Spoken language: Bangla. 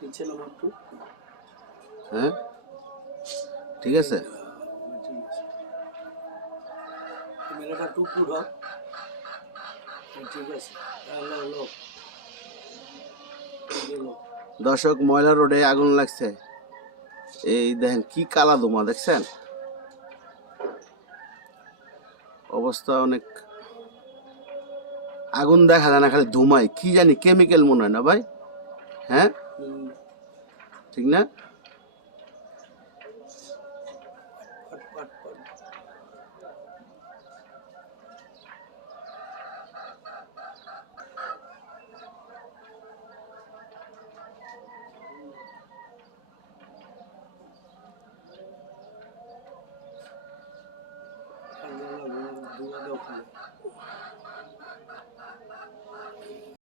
নিচে নামো একটু। হ্যাঁ ঠিক আছে। ক্যামেরাটা একটু উপরে উঠাও। ঠিক আছে। Hello hello hello. দর্শক ময়লা রোডে আগুন লাগছে, এই দেখেন কি কালা ধোঁয়া দেখছেন, অবস্থা অনেক। আগুন দেখা যায় না, খালি ধুমাই, কি জানি কেমিক্যাল মনে হয় না ভাই? হ্যাঁ ঠিক না?